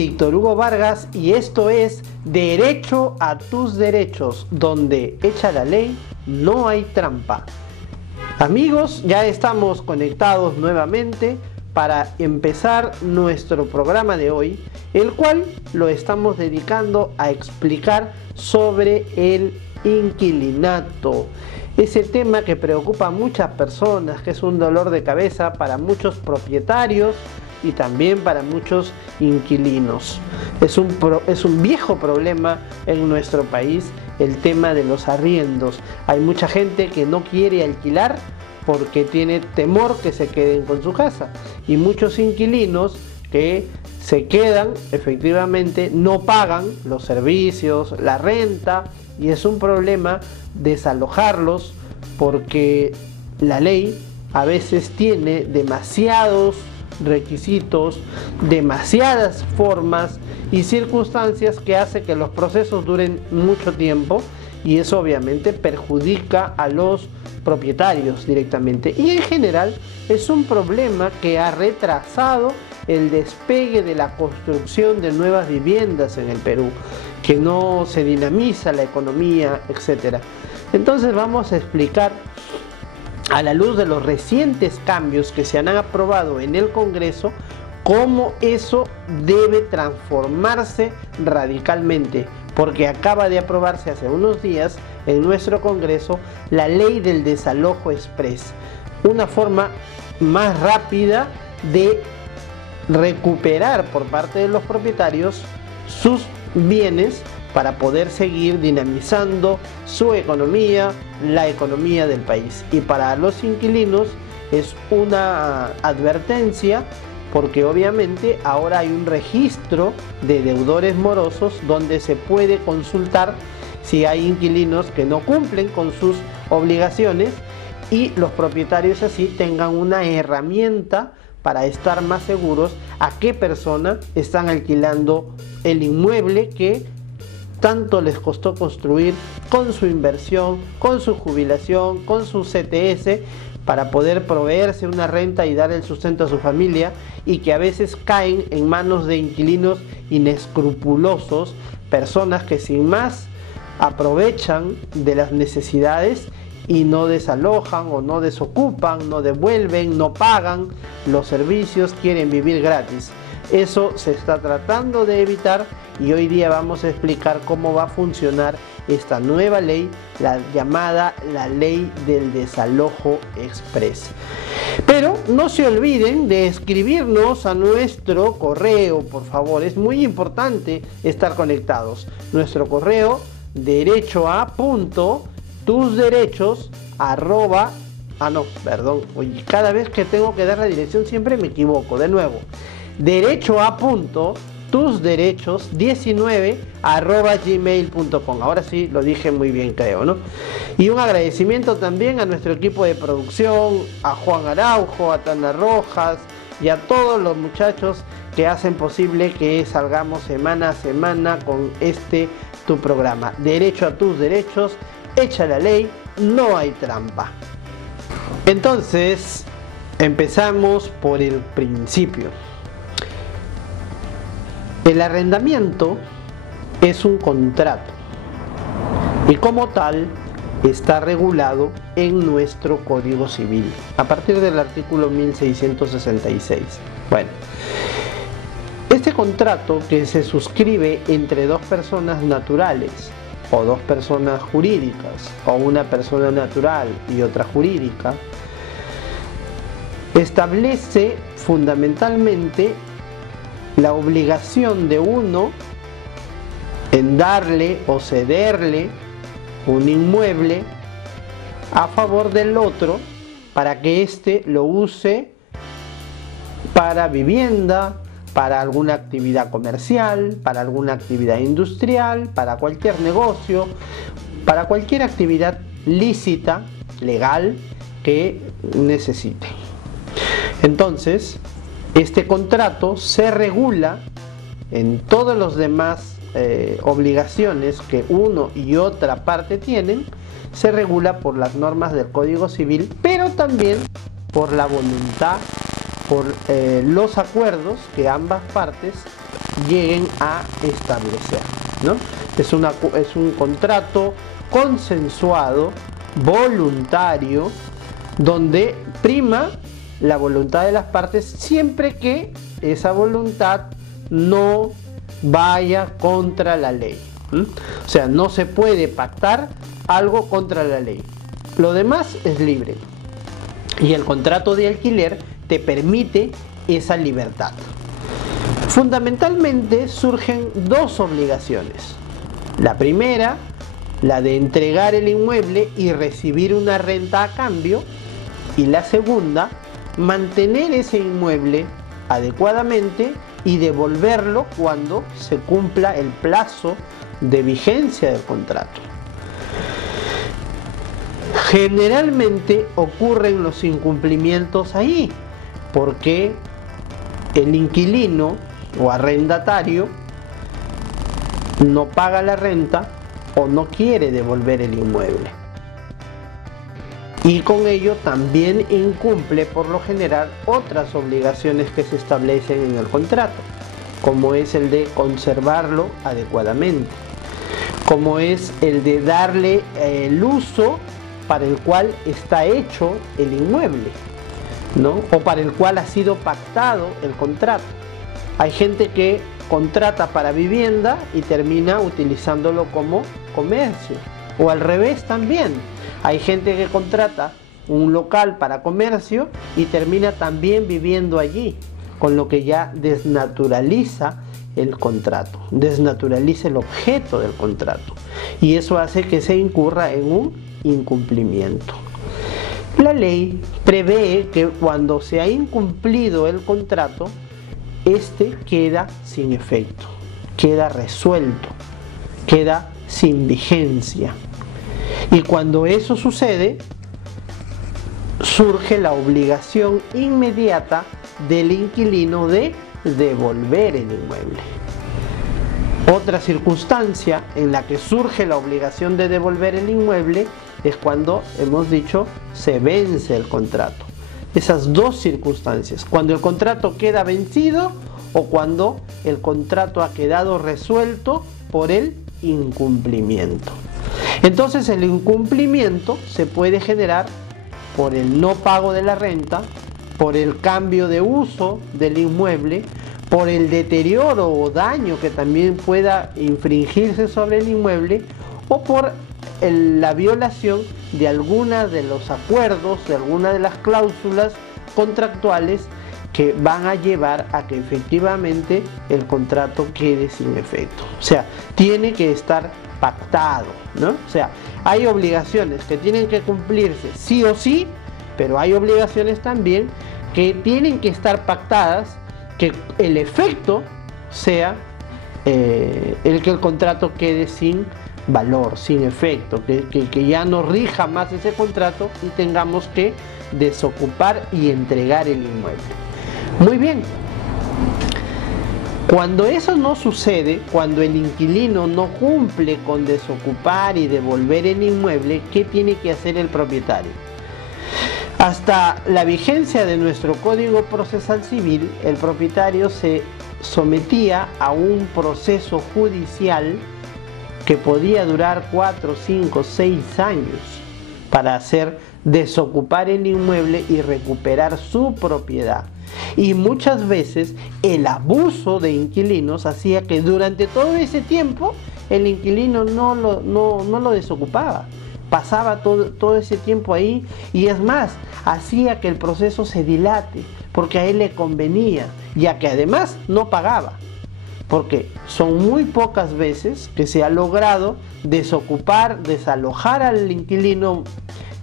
Víctor Hugo Vargas y esto es Derecho a tus derechos, donde hecha la ley no hay trampa. Amigos, ya estamos conectados nuevamente para empezar nuestro programa de hoy, el cual lo estamos dedicando a explicar sobre el inquilinato. Ese tema que preocupa a muchas personas, que es un dolor de cabeza para muchos propietarios y también para muchos inquilinos. Es un viejo problema en nuestro país el tema de los arriendos. Hay mucha gente que no quiere alquilar porque tiene temor que se queden con su casa, y muchos inquilinos que se quedan, efectivamente no pagan los servicios, la renta, y es un problema desalojarlos porque la ley a veces tiene demasiados requisitos, demasiadas formas y circunstancias que hace que los procesos duren mucho tiempo, y eso obviamente perjudica a los propietarios directamente, y en general es un problema que ha retrasado el despegue de la construcción de nuevas viviendas en el Perú, que no se dinamiza la economía, etcétera. Entonces vamos a explicar, a la luz de los recientes cambios que se han aprobado en el Congreso, cómo eso debe transformarse radicalmente, porque acaba de aprobarse hace unos días en nuestro Congreso la ley del desalojo express, una forma más rápida de recuperar por parte de los propietarios sus bienes para poder seguir dinamizando su economía, la economía del país. Y para los inquilinos es una advertencia, porque obviamente ahora hay un registro de deudores morosos donde se puede consultar si hay inquilinos que no cumplen con sus obligaciones, y los propietarios así tengan una herramienta para estar más seguros a qué persona están alquilando el inmueble que tanto les costó construir con su inversión, con su jubilación, con su CTS, para poder proveerse una renta y dar el sustento a su familia, y que a veces caen en manos de inquilinos inescrupulosos, personas que sin más aprovechan de las necesidades y no desalojan o no desocupan, no devuelven, no pagan los servicios, quieren vivir gratis. Eso se está tratando de evitar, y hoy día vamos a explicar cómo va a funcionar esta nueva ley, la llamada la ley del desalojo express. Pero no se olviden de escribirnos a nuestro correo, por favor, es muy importante estar conectados. Nuestro correo, cada vez que tengo que dar la dirección siempre me equivoco, de nuevo, derechoa.tusderechos19@gmail.com. Ahora sí lo dije muy bien, creo, ¿no? Y un agradecimiento también a nuestro equipo de producción, a Juan Araujo, a Tana Rojas y a todos los muchachos que hacen posible que salgamos semana a semana con tu programa. Derecho a tus derechos, hecha la ley, no hay trampa. Entonces, empezamos por el principio. El arrendamiento es un contrato y como tal está regulado en nuestro Código Civil a partir del artículo 1666. Bueno, este contrato, que se suscribe entre dos personas naturales o dos personas jurídicas, o una persona natural y otra jurídica, establece fundamentalmente la obligación de uno en darle o cederle un inmueble a favor del otro para que éste lo use para vivienda, para alguna actividad comercial, para alguna actividad industrial, para cualquier negocio, para cualquier actividad lícita, legal, que necesite. Entonces, este contrato se regula en todos los demás obligaciones que uno y otra parte tienen, se regula por las normas del Código Civil, pero también por la voluntad, por los acuerdos que ambas partes lleguen a establecer, ¿no? Es un contrato consensuado, voluntario, donde prima la voluntad de las partes siempre que esa voluntad no vaya contra la ley. O sea, no se puede pactar algo contra la ley. Lo demás es libre. Y el contrato de alquiler te permite esa libertad. Fundamentalmente surgen dos obligaciones. La primera, la de entregar el inmueble y recibir una renta a cambio. Y la segunda, mantener ese inmueble adecuadamente y devolverlo cuando se cumpla el plazo de vigencia del contrato. Generalmente ocurren los incumplimientos ahí, porque el inquilino o arrendatario no paga la renta o no quiere devolver el inmueble. Y con ello también incumple por lo general otras obligaciones que se establecen en el contrato, como es el de conservarlo adecuadamente, como es el de darle el uso para el cual está hecho el inmueble, ¿no? O para el cual ha sido pactado el contrato. Hay gente que contrata para vivienda y termina utilizándolo como comercio, o al revés también. Hay gente que contrata un local para comercio y termina también viviendo allí, con lo que ya desnaturaliza el contrato, desnaturaliza el objeto del contrato, y eso hace que se incurra en un incumplimiento. La ley prevé que cuando se ha incumplido el contrato, este queda sin efecto, queda resuelto, queda sin vigencia. Y cuando eso sucede, surge la obligación inmediata del inquilino de devolver el inmueble. Otra circunstancia en la que surge la obligación de devolver el inmueble es cuando, hemos dicho, se vence el contrato. Esas dos circunstancias, cuando el contrato queda vencido o cuando el contrato ha quedado resuelto por el incumplimiento. Entonces el incumplimiento se puede generar por el no pago de la renta, por el cambio de uso del inmueble, por el deterioro o daño que también pueda infringirse sobre el inmueble, o por la violación de algunas de los acuerdos, de algunas de las cláusulas contractuales que van a llevar a que efectivamente el contrato quede sin efecto. O sea, tiene que estar pactado, ¿no? O sea, hay obligaciones que tienen que cumplirse sí o sí, pero hay obligaciones también que tienen que estar pactadas, que el efecto sea el que el contrato quede sin valor, sin efecto, que ya no rija más ese contrato y tengamos que desocupar y entregar el inmueble. Muy bien. Cuando eso no sucede, cuando el inquilino no cumple con desocupar y devolver el inmueble, ¿qué tiene que hacer el propietario? Hasta la vigencia de nuestro Código Procesal Civil, el propietario se sometía a un proceso judicial que podía durar 4, 5, 6 años para hacer desocupar el inmueble y recuperar su propiedad. Y muchas veces el abuso de inquilinos hacía que durante todo ese tiempo el inquilino no lo desocupaba. Pasaba todo ese tiempo ahí, y es más, hacía que el proceso se dilate porque a él le convenía, ya que además no pagaba. Porque son muy pocas veces que se ha logrado desocupar, desalojar al inquilino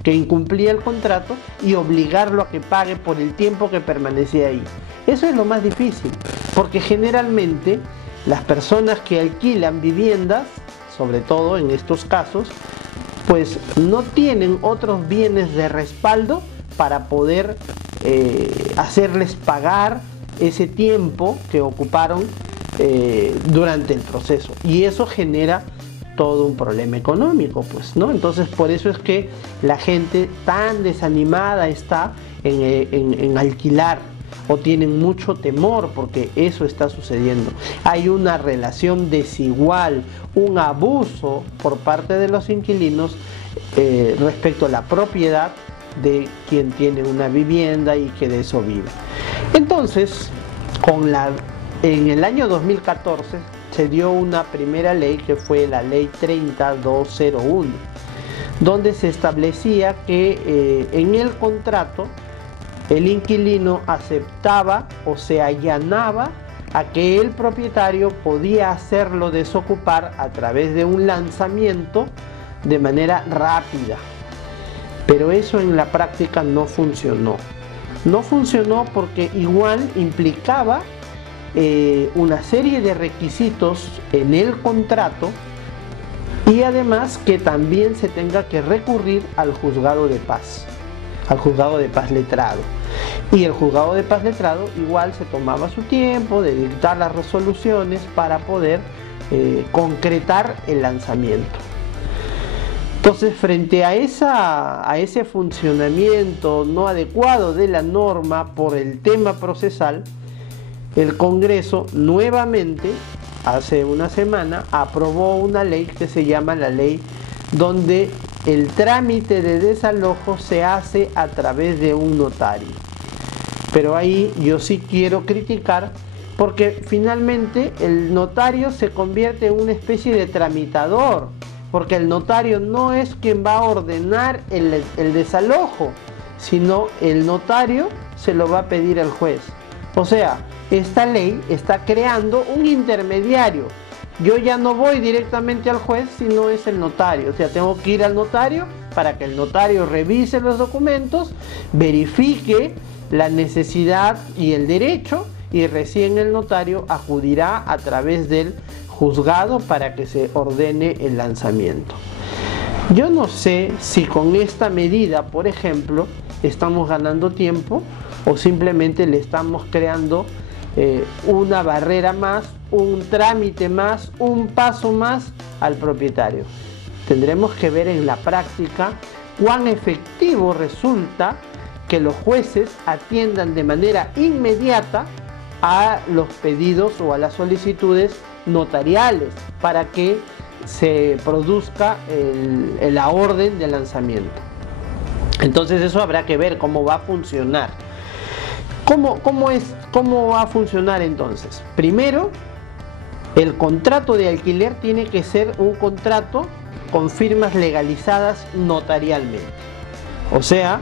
que incumplía el contrato y obligarlo a que pague por el tiempo que permanecía ahí. Eso es lo más difícil, porque generalmente las personas que alquilan viviendas, sobre todo en estos casos, pues no tienen otros bienes de respaldo para poder hacerles pagar ese tiempo que ocuparon durante el proceso, y eso genera todo un problema económico, pues, ¿no? Entonces, por eso es que la gente tan desanimada está en alquilar. o tienen mucho temor porque eso está sucediendo. Hay una relación desigual, un abuso por parte de los inquilinos respecto a la propiedad de quien tiene una vivienda y que de eso vive. Entonces, en el año 2014 se dio una primera ley que fue la ley 30201, donde se establecía que en el contrato el inquilino aceptaba o se allanaba a que el propietario podía hacerlo desocupar a través de un lanzamiento de manera rápida. Pero eso en la práctica no funcionó. No funcionó porque igual implicaba una serie de requisitos en el contrato y además que también se tenga que recurrir al juzgado de paz letrado. Y el juzgado de paz letrado igual se tomaba su tiempo de dictar las resoluciones para poder concretar el lanzamiento. Entonces, frente a ese funcionamiento no adecuado de la norma por el tema procesal, el Congreso nuevamente, hace una semana, aprobó una ley que se llama la ley donde el trámite de desalojo se hace a través de un notario. Pero ahí yo sí quiero criticar porque finalmente el notario se convierte en una especie de tramitador, porque el notario no es quien va a ordenar el desalojo, sino el notario se lo va a pedir al juez. O sea, esta ley está creando un intermediario. Yo ya no voy directamente al juez, sino es el notario. O sea, tengo que ir al notario para que el notario revise los documentos, verifique la necesidad y el derecho, y recién el notario acudirá a través del juzgado para que se ordene el lanzamiento. Yo no sé si con esta medida, por ejemplo, estamos ganando tiempo o simplemente le estamos creando una barrera más, un trámite más, un paso más al propietario. Tendremos que ver en la práctica cuán efectivo resulta que los jueces atiendan de manera inmediata a los pedidos o a las solicitudes notariales para que se produzca la orden de lanzamiento. Entonces eso habrá que ver cómo va a funcionar. ¿Cómo va a funcionar entonces? Primero, el contrato de alquiler tiene que ser un contrato con firmas legalizadas notarialmente. O sea,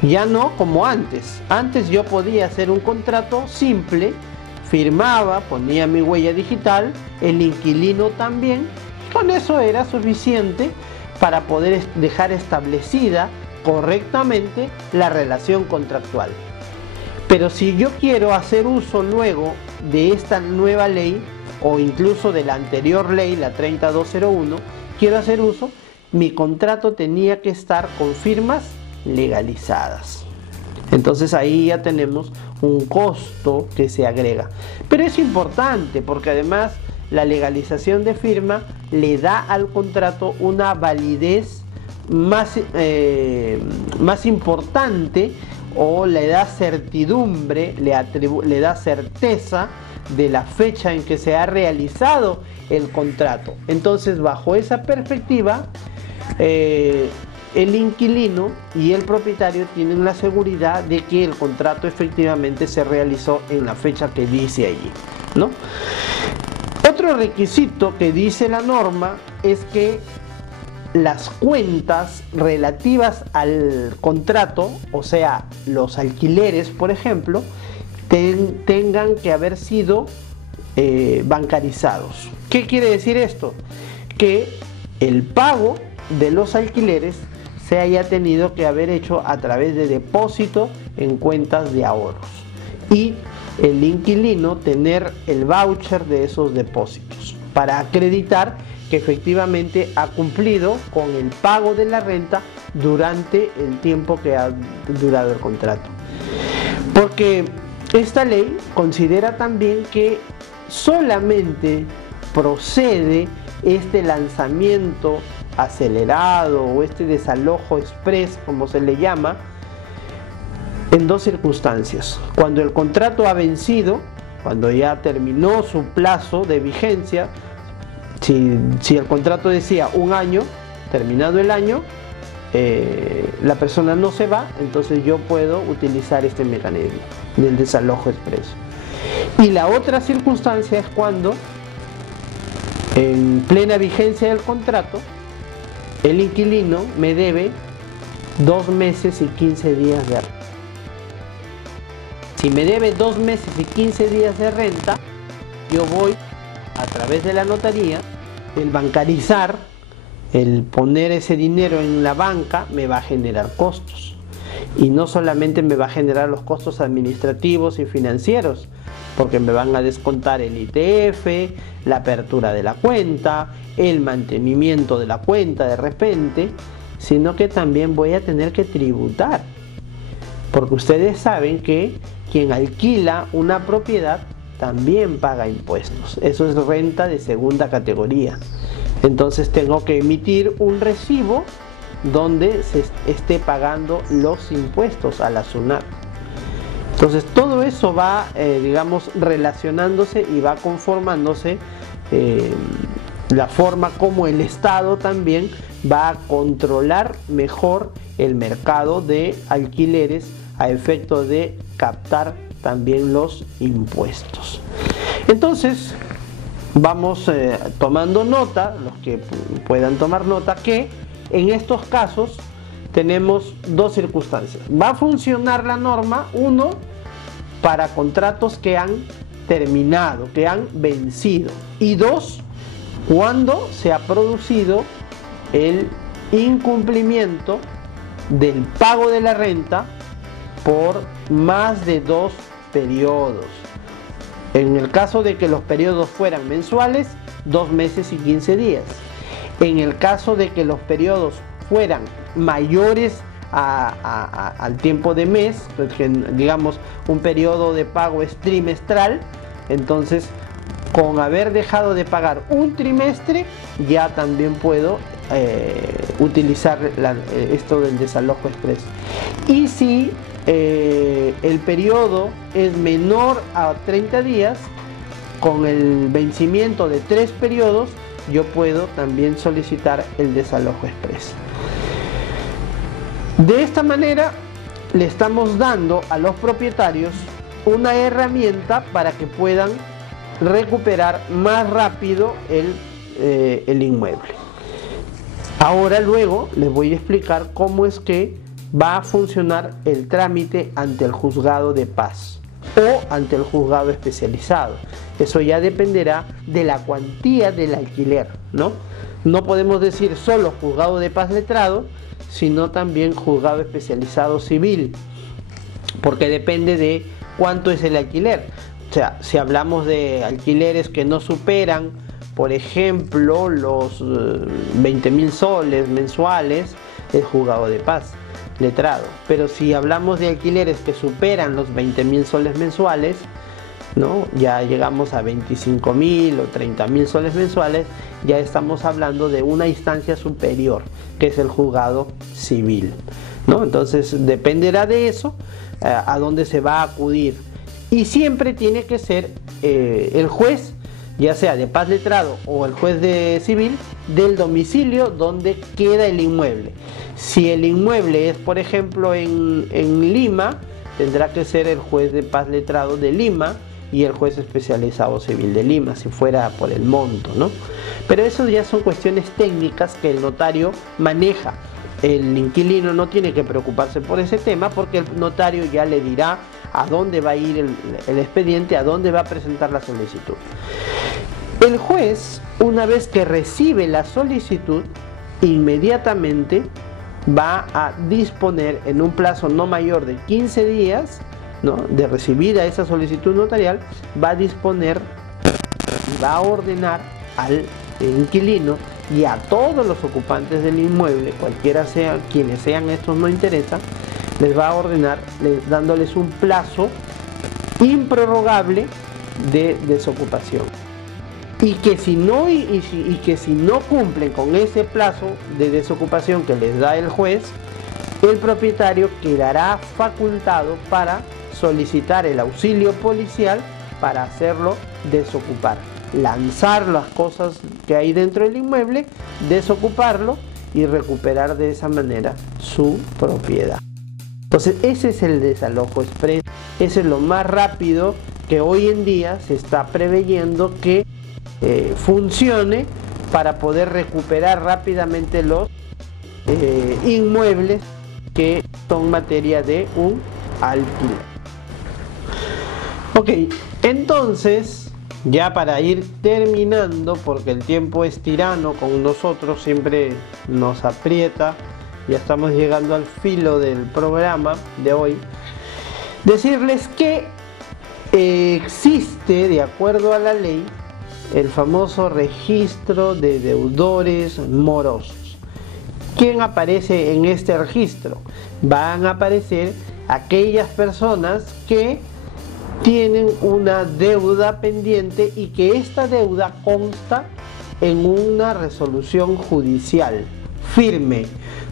ya no como antes. Antes yo podía hacer un contrato simple, firmaba, ponía mi huella digital, el inquilino también. Con eso era suficiente para poder dejar establecida correctamente la relación contractual. Pero si yo quiero hacer uso luego de esta nueva ley o incluso de la anterior ley, la 30201, quiero hacer uso, mi contrato tenía que estar con firmas legalizadas. Entonces ahí ya tenemos un costo que se agrega. Pero es importante porque además la legalización de firma le da al contrato una validez más importante, o le da certidumbre, le da certeza de la fecha en que se ha realizado el contrato. Entonces, bajo esa perspectiva, el inquilino y el propietario tienen la seguridad de que el contrato efectivamente se realizó en la fecha que dice allí, ¿no? Otro requisito que dice la norma es que las cuentas relativas al contrato, o sea, los alquileres, por ejemplo, tengan que haber sido bancarizados. ¿Qué quiere decir esto? Que el pago de los alquileres se haya tenido que haber hecho a través de depósito en cuentas de ahorros y el inquilino tener el voucher de esos depósitos para acreditar que efectivamente ha cumplido con el pago de la renta durante el tiempo que ha durado el contrato. Porque esta ley considera también que solamente procede este lanzamiento acelerado o este desalojo express, como se le llama, en dos circunstancias: cuando el contrato ha vencido, cuando ya terminó su plazo de vigencia. Si el contrato decía un año, terminado el año, la persona no se va, entonces yo puedo utilizar este mecanismo del desalojo expreso. Y la otra circunstancia es cuando, en plena vigencia del contrato, el inquilino me debe 2 meses y 15 días de renta. Si me debe 2 meses y 15 días de renta, yo voy a través de la notaría, el bancarizar, el poner ese dinero en la banca me va a generar costos. Y no solamente me va a generar los costos administrativos y financieros, porque me van a descontar el ITF, la apertura de la cuenta, el mantenimiento de la cuenta de repente, sino que también voy a tener que tributar. Porque ustedes saben que quien alquila una propiedad también paga impuestos. Eso es renta de segunda categoría. Entonces tengo que emitir un recibo donde se esté pagando los impuestos a la SUNAT. Entonces todo eso va, digamos, relacionándose y va conformándose la forma como el Estado también va a controlar mejor el mercado de alquileres a efecto de captar también los impuestos. Entonces vamos tomando nota, los que puedan tomar nota, que en estos casos tenemos dos circunstancias. Va a funcionar la norma, uno, para contratos que han terminado, que han vencido, y dos, cuando se ha producido el incumplimiento del pago de la renta por más de 2 periodos. En el caso de que los periodos fueran mensuales, 2 meses y 15 días. En el caso de que los periodos fueran mayores al tiempo de mes, pues que digamos un periodo de pago es trimestral, entonces con haber dejado de pagar un trimestre ya también puedo utilizar esto del desalojo expreso. Y si el periodo es menor a 30 días, con el vencimiento de 3 periodos, yo puedo también solicitar el desalojo expreso. De esta manera le estamos dando a los propietarios una herramienta para que puedan recuperar más rápido el inmueble. Ahora luego les voy a explicar cómo es que va a funcionar el trámite ante el juzgado de paz o ante el juzgado especializado. Eso ya dependerá de la cuantía del alquiler, ¿no? No podemos decir solo juzgado de paz letrado, sino también juzgado especializado civil, porque depende de cuánto es el alquiler. O sea, si hablamos de alquileres que no superan, por ejemplo, los 20.000 soles mensuales, es juzgado de paz letrado. Pero si hablamos de alquileres que superan los 20.000 soles mensuales, ¿no? Ya llegamos a 25.000 o 30.000 soles mensuales, ya estamos hablando de una instancia superior, que es el juzgado civil, ¿no? Entonces dependerá de eso a dónde se va a acudir. Y siempre tiene que ser el juez, ya sea de paz letrado o el juez de civil, del domicilio donde queda el inmueble. Si el inmueble es, por ejemplo, en Lima, tendrá que ser el juez de paz letrado de Lima y el juez especializado civil de Lima, si fuera por el monto, ¿no? Pero eso ya son cuestiones técnicas que el notario maneja. El inquilino no tiene que preocuparse por ese tema, porque el notario ya le dirá a dónde va a ir el expediente, a dónde va a presentar la solicitud. El juez, una vez que recibe la solicitud, inmediatamente va a disponer en un plazo no mayor de 15 días, ¿no?, de recibida esa solicitud notarial, va a disponer y va a ordenar al inquilino y a todos los ocupantes del inmueble, cualquiera sea, quienes sean estos no interesa, les va a ordenar dándoles un plazo improrrogable de desocupación. Y que si no cumplen con ese plazo de desocupación que les da el juez, el propietario quedará facultado para solicitar el auxilio policial para hacerlo desocupar, lanzar las cosas que hay dentro del inmueble, desocuparlo y recuperar de esa manera su propiedad. Entonces ese es el desalojo express, ese es lo más rápido que hoy en día se está preveyendo que funcione para poder recuperar rápidamente los inmuebles que son materia de un alquiler. Ok, entonces ya para ir terminando, porque el tiempo es tirano con nosotros, siempre nos aprieta, ya estamos llegando al filo del programa de hoy, decirles que existe, de acuerdo a la ley, el famoso registro de deudores morosos. ¿Quién aparece en este registro? Van a aparecer aquellas personas que tienen una deuda pendiente y que esta deuda consta en una resolución judicial firme.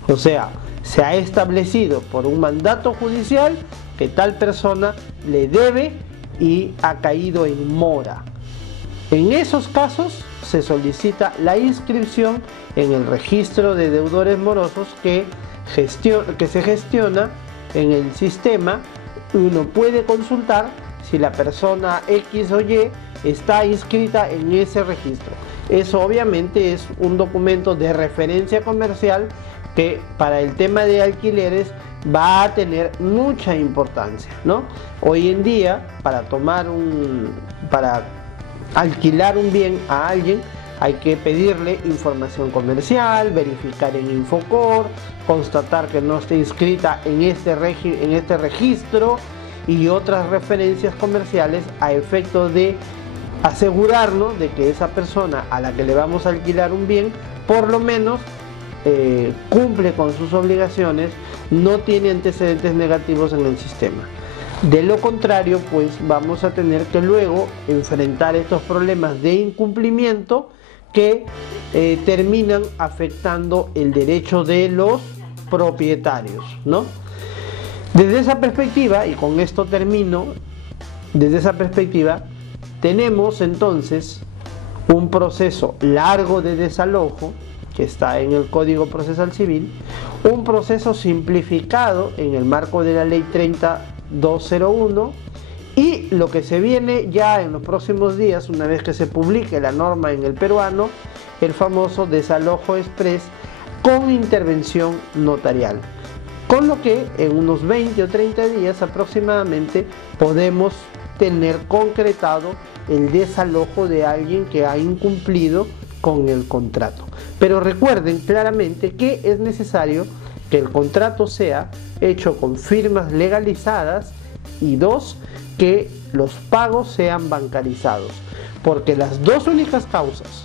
O sea, se ha establecido por un mandato judicial que tal persona le debe y ha caído en mora. En esos casos se solicita la inscripción en el registro de deudores morosos que se gestiona en el sistema. Uno puede consultar si la persona X o Y está inscrita en ese registro. Eso obviamente es un documento de referencia comercial que para el tema de alquileres va a tener mucha importancia, ¿no? Hoy en día, para alquilar un bien a alguien, hay que pedirle información comercial, verificar en Infocor, constatar que no esté inscrita en este registro y otras referencias comerciales a efecto de asegurarnos de que esa persona a la que le vamos a alquilar un bien, por lo menos cumple con sus obligaciones, no tiene antecedentes negativos en el sistema. De lo contrario, pues vamos a tener que luego enfrentar estos problemas de incumplimiento que terminan afectando el derecho de los propietarios, ¿no? Desde esa perspectiva, y con esto termino, desde esa perspectiva tenemos entonces un proceso largo de desalojo que está en el Código Procesal Civil, un proceso simplificado en el marco de la Ley 30.201 y lo que se viene ya en los próximos días, una vez que se publique la norma en el peruano, el famoso desalojo express con intervención notarial. Con lo que en unos 20 o 30 días aproximadamente podemos tener concretado el desalojo de alguien que ha incumplido con el contrato. Pero recuerden claramente que es necesario que el contrato sea hecho con firmas legalizadas y dos, que los pagos sean bancarizados, porque las dos únicas causas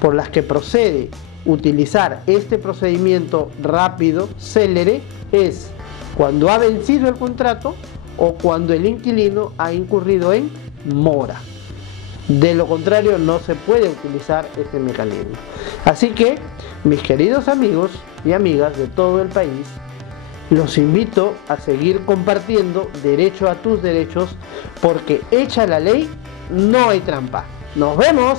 por las que procede utilizar este procedimiento rápido, célere, es cuando ha vencido el contrato o cuando el inquilino ha incurrido en mora. De lo contrario no se puede utilizar este mecanismo. Así que, mis queridos amigos y amigas de todo el país, los invito a seguir compartiendo Derecho a tus derechos, porque hecha la ley no hay trampa. ¡Nos vemos!